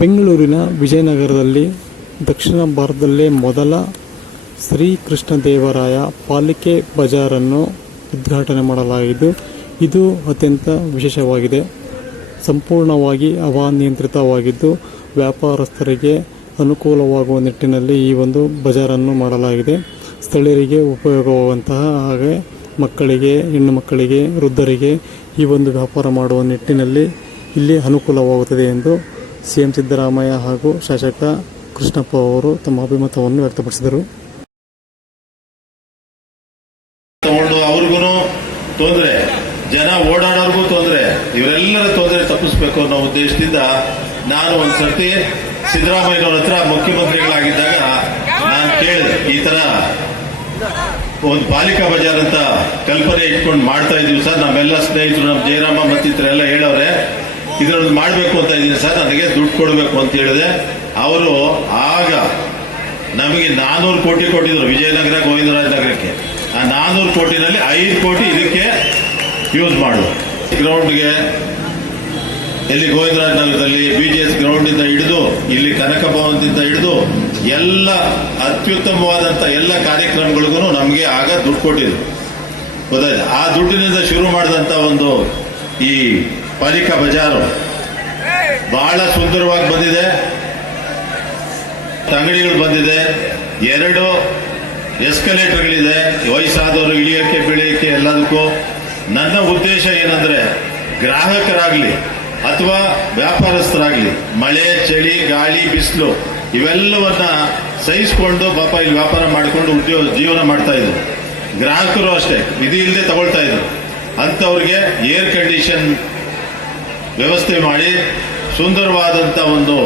ಬೆಂಗಳೂರಿನ ವಿಜಯನಗರದಲ್ಲಿ ದಕ್ಷಿಣ ಭಾರತದಲ್ಲೇ ಮೊದಲ ಶ್ರೀ ಕೃಷ್ಣದೇವರಾಯ ಪಾಲಿಕೆ ಬಜಾರನ್ನು ಉದ್ಘಾಟನೆ ಮಾಡಲಾಗಿದ್ದು, ಇದು ಅತ್ಯಂತ ವಿಶೇಷವಾಗಿದೆ. ಸಂಪೂರ್ಣವಾಗಿ ಹವಾನಿಯಂತ್ರಿತವಾಗಿದ್ದು ವ್ಯಾಪಾರಸ್ಥರಿಗೆ ಅನುಕೂಲವಾಗುವ ನಿಟ್ಟಿನಲ್ಲಿ ಈ ಒಂದು ಬಜಾರನ್ನು ಮಾಡಲಾಗಿದೆ. ಸ್ಥಳೀಯರಿಗೆ ಉಪಯೋಗವಾಗುವಂತಹ ಹಾಗೆ ಮಕ್ಕಳಿಗೆ, ಹೆಣ್ಣು ಮಕ್ಕಳಿಗೆ, ವೃದ್ಧರಿಗೆ ಈ ಒಂದು ವ್ಯಾಪಾರ ಮಾಡುವ ನಿಟ್ಟಿನಲ್ಲಿ ಇಲ್ಲಿ ಅನುಕೂಲವಾಗುತ್ತದೆ ಎಂದು ಸಿ ಎಂ ಸಿದ್ದರಾಮಯ್ಯ ಹಾಗೂ ಶಾಸಕ ಕೃಷ್ಣಪ್ಪ ಅವರು ತಮ್ಮ ಅಭಿಮತವನ್ನು ವ್ಯಕ್ತಪಡಿಸಿದರು. ಅವ್ರಿಗೂ ತೊಂದರೆ, ಜನ ಓಡಾಡೋರ್ಗೂ ತೊಂದರೆ, ಇವರೆಲ್ಲರ ತೊಂದರೆ ತಪ್ಪಿಸ್ಬೇಕು ಅನ್ನೋ ಉದ್ದೇಶದಿಂದ ನಾನು ಒಂದ್ಸರ್ತಿ ಸಿದ್ದರಾಮಯ್ಯನವ್ರ ಹತ್ರ ಮುಖ್ಯಮಂತ್ರಿಗಳಾಗಿದ್ದಾಗ ನಾನು ಕೇಳಿದೆ, ಈ ತರ ಒಂದು ಪಾಲಿಕಾ ಬಜಾರ್ ಅಂತ ಕಲ್ಪನೆ ಇಟ್ಕೊಂಡು ಮಾಡ್ತಾ ಇದೀವಿ ಸರ್. ನಮ್ಮೆಲ್ಲ ಸ್ನೇಹಿತರು ನಮ್ಮ ಜಯರಾಮ ಮತ್ತಿತರೆಲ್ಲ ಹೇಳವ್ರೆ ಇದರೊಂದು ಮಾಡಬೇಕು ಅಂತ ಇದ್ದೀನಿ ಸರ್. ನನಗೆ ದುಡ್ಡು ಕೊಡಬೇಕು ಅಂತ ಹೇಳಿದೆ. ಅವರು ಆಗ ನಮಗೆ ನಾನೂರು ಕೋಟಿ ಕೊಟ್ಟಿದ್ರು ವಿಜಯನಗರ, ಗೋವಿಂದರಾಜ ನಗರಕ್ಕೆ. ಆ ನಾನ್ನೂರು ಕೋಟಿನಲ್ಲಿ ಐದು ಕೋಟಿ ಇದಕ್ಕೆ ಯೂಸ್ ಮಾಡು ಗ್ರೌಂಡ್ಗೆ ಎಲ್ಲಿ ಗೋವಿಂದರಾಜ ನಗರದಲ್ಲಿ ಬಿಜಿಎಸ್ ಎಸ್ ಗ್ರೌಂಡಿಂದ ಹಿಡಿದು, ಇಲ್ಲಿ ಕನಕ ಭವನದಿಂದ ಹಿಡಿದು, ಎಲ್ಲ ಅತ್ಯುತ್ತಮವಾದಂಥ ಎಲ್ಲ ಕಾರ್ಯಕ್ರಮಗಳಿಗೂ ನಮಗೆ ಆಗ ದುಡ್ಡು ಕೊಟ್ಟಿದ್ರು. ಗೊತ್ತಾಯ್ತು? ಆ ದುಡ್ಡಿನಿಂದ ಶುರು ಮಾಡಿದಂಥ ಒಂದು ಈ ಪಾಲಿಕಾ ಬಜಾರು. ಬಹಳ ಸುಂದರವಾಗಿ ಬಂದಿದೆ. ಅಂಗಡಿಗಳು ಬಂದಿದೆ. ಎರಡು ಎಸ್ಕಲೇಟರ್ಗಳಿದೆ. ವಯಸ್ಸಾದವರು ಇಳಿಯಕ್ಕೆ ಬೆಳೆಯೋಕೆ ಎಲ್ಲದಕ್ಕೂ. ನನ್ನ ಉದ್ದೇಶ ಏನಂದ್ರೆ, ಗ್ರಾಹಕರಾಗ್ಲಿ ಅಥವಾ ವ್ಯಾಪಾರಸ್ಥರಾಗ್ಲಿ, ಮಳೆ, ಚಳಿ, ಗಾಳಿ, ಬಿಸಿಲು, ಇವೆಲ್ಲವನ್ನ ಸಹಿಸಿಕೊಂಡು ಪಾಪ ಇಲ್ಲಿ ವ್ಯಾಪಾರ ಮಾಡಿಕೊಂಡು ಉದ್ಯೋಗ ಜೀವನ ಮಾಡ್ತಾ ಇದ್ರು. ಗ್ರಾಹಕರು ಅಷ್ಟೇ, ವಿಧಿ ಇಲ್ಲದೆ ತಗೊಳ್ತಾ ಇದ್ರು. ಅಂತವ್ರಿಗೆ ಏರ್ ಕಂಡೀಷನ್ ವ್ಯವಸ್ಥೆ ಮಾಡಿ ಸುಂದರವಾದಂತ ಒಂದು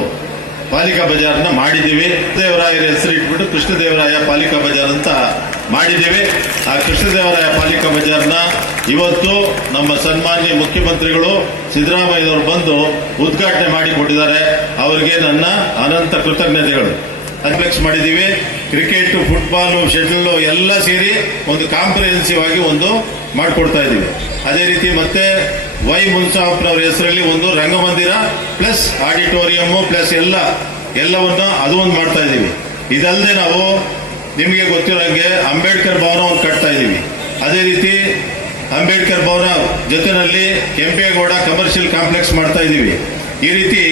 ಪಾಲಿಕಾ ಬಜಾರ್ನ ಮಾಡಿದ್ದೀವಿ. ದೇವರಾಯರ ಹೆಸರು ಇಟ್ಬಿಟ್ಟು ಕೃಷ್ಣದೇವರಾಯ ಪಾಲಿಕಾ ಬಜಾರ್ ಅಂತ ಮಾಡಿದ್ದೀವಿ. ಆ ಕೃಷ್ಣದೇವರಾಯ ಪಾಲಿಕಾ ಬಜಾರ್ನ ಇವತ್ತು ನಮ್ಮ ಸನ್ಮಾನ್ಯ ಮುಖ್ಯಮಂತ್ರಿಗಳು ಸಿದ್ದರಾಮಯ್ಯನವರು ಬಂದು ಉದ್ಘಾಟನೆ ಮಾಡಿಕೊಟ್ಟಿದ್ದಾರೆ ಅವರಿಗೆ ನನ್ನ ಅನಂತ ಕೃತಜ್ಞತೆಗಳು. ಅಧ್ಯಕ್ಷ ಮಾಡಿದ್ದೀವಿ. ಕ್ರಿಕೆಟ್, ಫುಟ್ಬಾಲ್, ಶಟಲ್ ಎಲ್ಲ ಸೇರಿ ಒಂದು ಕಾಂಪ್ರಿಹೆನ್ಸಿವ್ ಆಗಿ ಒಂದು ಮಾಡಿಕೊಡ್ತಾ ಇದ್ದೀವಿ. ಅದೇ ರೀತಿ ಮತ್ತೆ ವೈ ಮುನ್ಸಾಫ್ರವ್ರ ಹೆಸರಲ್ಲಿ ಒಂದು ರಂಗಮಂದಿರ ಪ್ಲಸ್ ಆಡಿಟೋರಿಯಂ ಪ್ಲಸ್ ಎಲ್ಲ, ಎಲ್ಲವನ್ನ ಅದು ಒಂದು ಮಾಡ್ತಾ ಇದ್ದೀವಿ. ಇದಲ್ಲದೆ ನಾವು ನಿಮಗೆ ಗೊತ್ತಿರೋ ಹಾಗೆ ಅಂಬೇಡ್ಕರ್ ಭವನ ಒಂದು ಕಟ್ತಾ ಇದ್ದೀವಿ. ಅದೇ ರೀತಿ ಅಂಬೇಡ್ಕರ್ ಭವನ ಜೊತೆನಲ್ಲಿ ಕೆಂಪೇಗೌಡ ಕಮರ್ಷಿಯಲ್ ಕಾಂಪ್ಲೆಕ್ಸ್ ಮಾಡ್ತಾ ಇದ್ದೀವಿ. ಈ ರೀತಿ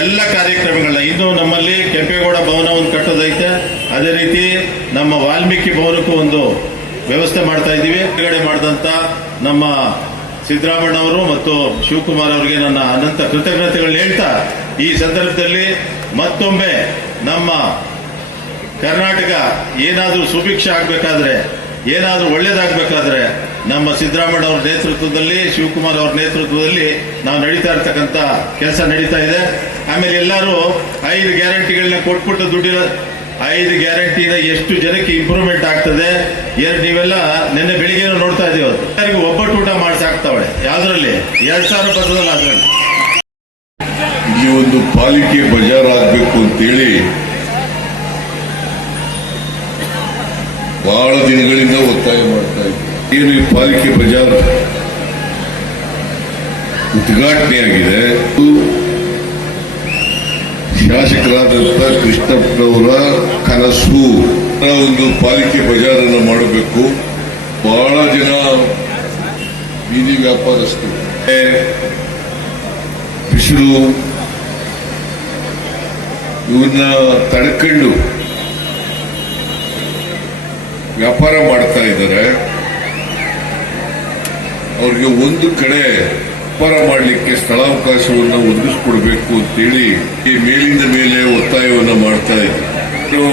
ಎಲ್ಲ ಕಾರ್ಯಕ್ರಮಗಳನ್ನ, ಇನ್ನು ನಮ್ಮಲ್ಲಿ ಕೆಂಪೇಗೌಡ ಭವನ ಒಂದು ಕಟ್ಟೋದೈತೆ. ಅದೇ ರೀತಿ ನಮ್ಮ ವಾಲ್ಮೀಕಿ ಭವನಕ್ಕೂ ಒಂದು ವ್ಯವಸ್ಥೆ ಮಾಡ್ತಾ ಇದ್ದೀವಿ. ಬಿಡುಗಡೆ ಮಾಡಿದಂಥ ನಮ್ಮ ಸಿದ್ದರಾಮಣ್ಣ ಅವರು ಮತ್ತು ಶಿವಕುಮಾರ್ ಅವರಿಗೆ ನನ್ನ ಅನಂತ ಕೃತಜ್ಞತೆಗಳನ್ನ ಹೇಳ್ತಾ, ಈ ಸಂದರ್ಭದಲ್ಲಿ ಮತ್ತೊಮ್ಮೆ ನಮ್ಮ ಕರ್ನಾಟಕ ಏನಾದರೂ ಸುಭಿಕ್ಷ ಆಗಬೇಕಾದ್ರೆ, ಏನಾದರೂ ಒಳ್ಳೇದಾಗಬೇಕಾದ್ರೆ, ನಮ್ಮ ಸಿದ್ದರಾಮಯ್ಯ ಅವರ ನೇತೃತ್ವದಲ್ಲಿ, ಶಿವಕುಮಾರ್ ಅವರ ನೇತೃತ್ವದಲ್ಲಿ ನಾವು ನಡೀತಾ ಇರ್ತಕ್ಕಂಥ ಕೆಲಸ ನಡೀತಾ ಇದೆ. ಆಮೇಲೆ ಎಲ್ಲರೂ ಐದು ಗ್ಯಾರಂಟಿಗಳನ್ನ ಕೊಟ್ಬಿಟ್ಟು ದುಡ್ಡಿನ ಐದು ಗ್ಯಾರಂಟಿನ ಎಷ್ಟು ಜನಕ್ಕೆ ಇಂಪ್ರೂವ್ಮೆಂಟ್ ಆಗ್ತದೆ? ನೀವೆಲ್ಲ ನಿನ್ನೆ ಬೆಳಿಗ್ಗೆ ನೋಡ್ತಾ ಇದೀವಿ ಎಲ್ಲರಿಗೂ ಒಬ್ಬಟ್ಟು ಊಟ ಮಾಡಿಸಾಕ್ತಾವಳೆ. ಯಾವ್ದ್ರಲ್ಲಿ? ಎರಡ್ ಸಾವಿರ ಬರ್ತದಲ್ಲ ಅದ್ರಲ್ಲಿ. ಈ ಒಂದು ಪಾಲಿಕೆ ಬಜಾರ್ ಆಗ್ಬೇಕು ಅಂತೇಳಿ ಬಹಳ ದಿನಗಳಿಂದ ಒತ್ತಾಯ ಮಾಡ್ತಾ ಇದ್ದೀವಿ ಏನು ಈ ಪಾಲಿಕೆ ಬಜಾರ್ ಉದ್ಘಾಟನೆ ಆಗಿದೆ ಕೃಷ್ಣಪ್ಪನವರ ಕನಸು ಒಂದು ಪಾಲಿಕೆ ಬಜಾರನ್ನು ಮಾಡಬೇಕು. ಬಹಳ ಜನ ಬೀದಿ ವ್ಯಾಪಾರಸ್ಥರು. ಬಿಸಿಲು ಇವನ್ನ ತಡ್ಕೊಂಡು ವ್ಯಾಪಾರ ಮಾಡ್ತಾ ಇದ್ದಾರೆ. ಅವ್ರಿಗೆ ಒಂದು ಕಡೆ ವ್ಯಾಪಾರ ಮಾಡಲಿಕ್ಕೆ ಸ್ಥಳಾವಕಾಶವನ್ನು ಒದಗಿಸ್ಕೊಡ್ಬೇಕು ಅಂತೇಳಿ ಈ ಮೇಲಿಂದ ಮೇಲೆ ಒತ್ತಾಯವನ್ನ ಮಾಡ್ತಾ ಇದ್ರು.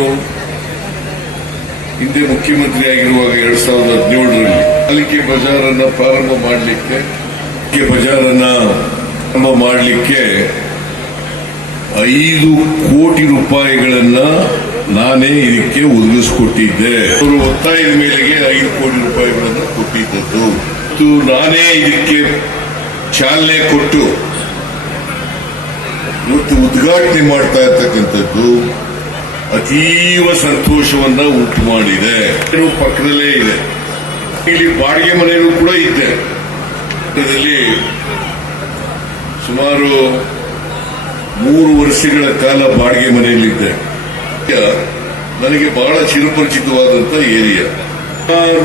ಹಿಂದೆ ಮುಖ್ಯಮಂತ್ರಿ ಆಗಿರುವಾಗ ಎರಡ್ ಸಾವಿರದ ಹದಿನೇಳರಲ್ಲಿ ಪಾಲಿಕೆ ಬಜಾರನ್ನ ಪ್ರಾರಂಭ ಮಾಡಲಿಕ್ಕೆ ಪಾಲಿಕೆ ಬಜಾರನ್ನ ಪ್ರಾರಂಭ ಮಾಡಲಿಕ್ಕೆ ಐದು ಕೋಟಿ ರೂಪಾಯಿಗಳನ್ನ ನಾನೇ ಇದಕ್ಕೆ ಒದಗಿಸಿಕೊಟ್ಟಿದ್ದೆ. ಅವರು ಒತ್ತಾಯದ ಮೇಲೆಗೆ ಐದು ಕೋಟಿ ರೂಪಾಯಿಗಳನ್ನು ಕೊಟ್ಟಿದ್ದದ್ದು. ನಾನೇ ಇದಕ್ಕೆ ಚಾಲನೆ ಕೊಟ್ಟು ಇವತ್ತು ಉದ್ಘಾಟನೆ ಮಾಡ್ತಾ ಇರ್ತಕ್ಕಂಥದ್ದು ಅತೀವ ಸಂತೋಷವನ್ನ ಉಂಟು ಮಾಡಿದೆ. ಪಕ್ಕದಲ್ಲೇ ಇದೆ. ಇಲ್ಲಿ ಬಾಡಿಗೆ ಮನೆಯೂ ಕೂಡ ಇದ್ದೆ ಸುಮಾರು ಮೂರು ವರ್ಷಗಳ ಕಾಲ ಬಾಡಿಗೆ ಮನೆಯಲ್ಲಿದ್ದೆ ನನಗೆ ಬಹಳ ಚಿರಪರಿಚಿತವಾದಂತ ಏರಿಯಾ.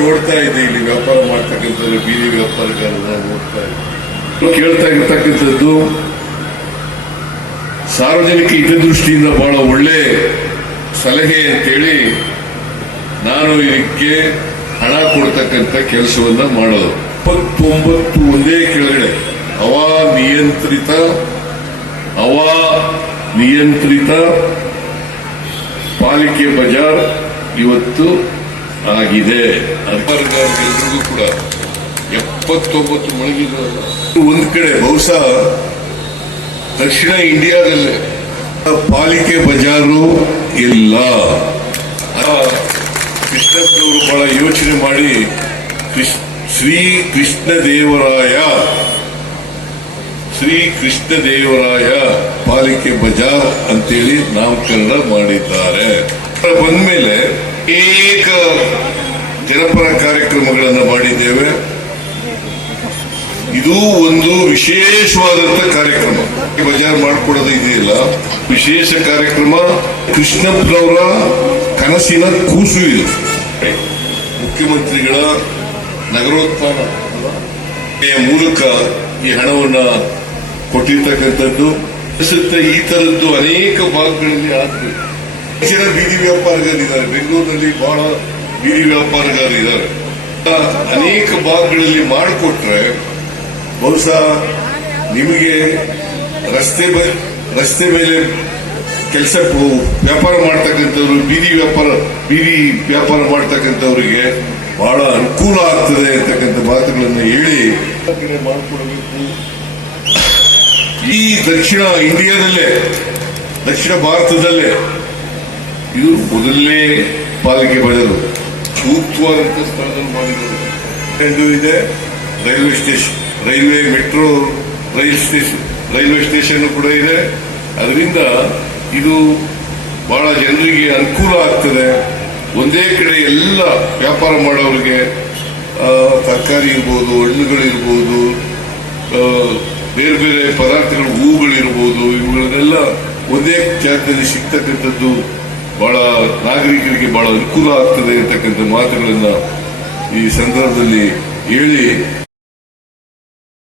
ನೋಡ್ತಾ ಇದ್ದೆ ಇಲ್ಲಿ ವ್ಯಾಪಾರ ಮಾಡ್ತಕ್ಕಂಥ ಬೀದಿ ವ್ಯಾಪಾರಗಾರರ ನೋಡ್ತಾ ಇದ್ದೆ. ಕೇಳ್ತಾ ಇರ್ತಕ್ಕಂಥದ್ದು ಸಾರ್ವಜನಿಕ ಹಿತದೃಷ್ಟಿಯಿಂದ ಬಹಳ ಒಳ್ಳೆ ಸಲಹೆ ಅಂತೇಳಿ ನಾನು ಇದಕ್ಕೆ ಹಣ ಕೊಡ್ತಕ್ಕಂಥ ಕೆಲಸವನ್ನ ಮಾಡೋದು. ಇಪ್ಪತ್ತೊಂಬತ್ತು ಒಂದೇ ಕೆಳಗಡೆ. ಹವಾ ನಿಯಂತ್ರಿತ ಹವಾ ನಿಯಂತ್ರಿತ ಪಾಲಿಕೆ ಬಜಾರ್ ಇವತ್ತು ಆಗಿದೆ. ಎಲ್ರಿಗೂ ಕೂಡ ಎಪ್ಪತ್ತೊಂಬತ್ತು ಮಳಿಗೆಗಳು. ಒಂದು ಕಡೆ ಬಹುಶಃ ದಕ್ಷಿಣ ಇಂಡಿಯಾದಲ್ಲೇ ಪಾಲಿಕೆ ಬಜಾರು ಇಲ್ಲ. ಆ ಕೃಷ್ಣಪ್ಪನವರು ಬಹಳ ಯೋಚನೆ ಮಾಡಿ ಶ್ರೀ ಕೃಷ್ಣ ದೇವರಾಯ, ಶ್ರೀ ಕೃಷ್ಣ ದೇವರಾಯ ಪಾಲಿಕೆ ಬಜಾರ್ ಅಂತೇಳಿ ನಾಮಕರಣ ಮಾಡಿದ್ದಾರೆ. ಬಂದ ಮೇಲೆ ಅನೇಕ ಜನಪರ ಕಾರ್ಯಕ್ರಮಗಳನ್ನು ಮಾಡಿದ್ದೇವೆ. ಇದು ಒಂದು ವಿಶೇಷವಾದಂತ ಕಾರ್ಯಕ್ರಮ. ಬಜಾರ್ ಮಾಡಿಕೊಡೋದು ಇದೆಯಲ್ಲ ವಿಶೇಷ ಕಾರ್ಯಕ್ರಮ ಕೃಷ್ಣಪ್ಪನವರ ಕನಸಿನ ಕೂಸು ಇದು. ಮುಖ್ಯಮಂತ್ರಿಗಳ ನಗರೋತ್ಥಾನ. ಮೂಲಕ ಈ ಹಣವನ್ನ ಕೊಟ್ಟಿರ್ತಕ್ಕಂಥದ್ದು. ಈ ತರದ್ದು ಅನೇಕ ಭಾಗಗಳಲ್ಲಿ ಆದರೆ ಹೆಚ್ಚಿನ ಬೀದಿ ವ್ಯಾಪಾರಗಾರಿದ್ದಾರೆ ಬೆಂಗಳೂರಿನಲ್ಲಿ ಬಹಳ ಬೀದಿ ವ್ಯಾಪಾರಗಾರರಿದ್ದಾರೆ ಅನೇಕ ಭಾಗಗಳಲ್ಲಿ ಮಾಡಿಕೊಟ್ರೆ ಬಹುಶಃ ನಿಮಗೆ ರಸ್ತೆ ರಸ್ತೆ ಮೇಲೆ ಕೆಲಸ ವ್ಯಾಪಾರ ಮಾಡ್ತಕ್ಕಂಥವ್ರು, ಬೀದಿ ವ್ಯಾಪಾರ ಬೀದಿ ವ್ಯಾಪಾರ ಮಾಡ್ತಕ್ಕಂಥವ್ರಿಗೆ ಬಹಳ ಅನುಕೂಲ ಆಗ್ತದೆ ಅಂತಕ್ಕಂಥ ಮಾತುಗಳನ್ನು ಹೇಳಿ. ಮಾಡಿಕೊಡಬೇಕು ಈ ದಕ್ಷಿಣ ಇಂಡಿಯಾದಲ್ಲೇ, ದಕ್ಷಿಣ ಭಾರತದಲ್ಲೇ ಇದು ಮೊದಲನೇ ಪಾಲಿಕೆ ಬರೆದರು ಸೂಕ್ತವಾದಂಥ ಸ್ಥಳದಲ್ಲಿ ಮಾಡಿದರು ಇದೆ railway station, railway metro, rail station. Railway station ಕೂಡ ಇದೆ. ಅದರಿಂದ ಇದು ಬಹಳ ಜನರಿಗೆ ಅನುಕೂಲ ಆಗ್ತದೆ. ಒಂದೇ ಕಡೆ ಎಲ್ಲ ವ್ಯಾಪಾರ ಮಾಡೋರಿಗೆ ತರಕಾರಿ ಇರ್ಬೋದು, ಹಣ್ಣುಗಳಿರ್ಬೋದು ಬೇರೆ ಬೇರೆ ಪದಾರ್ಥಗಳು ಹೂಗಳಿರ್ಬೋದು ಇವುಗಳನ್ನೆಲ್ಲ ಒಂದೇ ಜಾಗದಲ್ಲಿ ಸಿಗ್ತಕ್ಕಂಥದ್ದು ಬಹಳ ನಾಗರಿಕರಿಗೆ ಬಹಳ ಅನುಕೂಲ ಆಗ್ತದೆ ಅಂತಕ್ಕಂಥ ಮಾತುಗಳನ್ನು ಈ ಸಂದರ್ಭದಲ್ಲಿ ಹೇಳಿ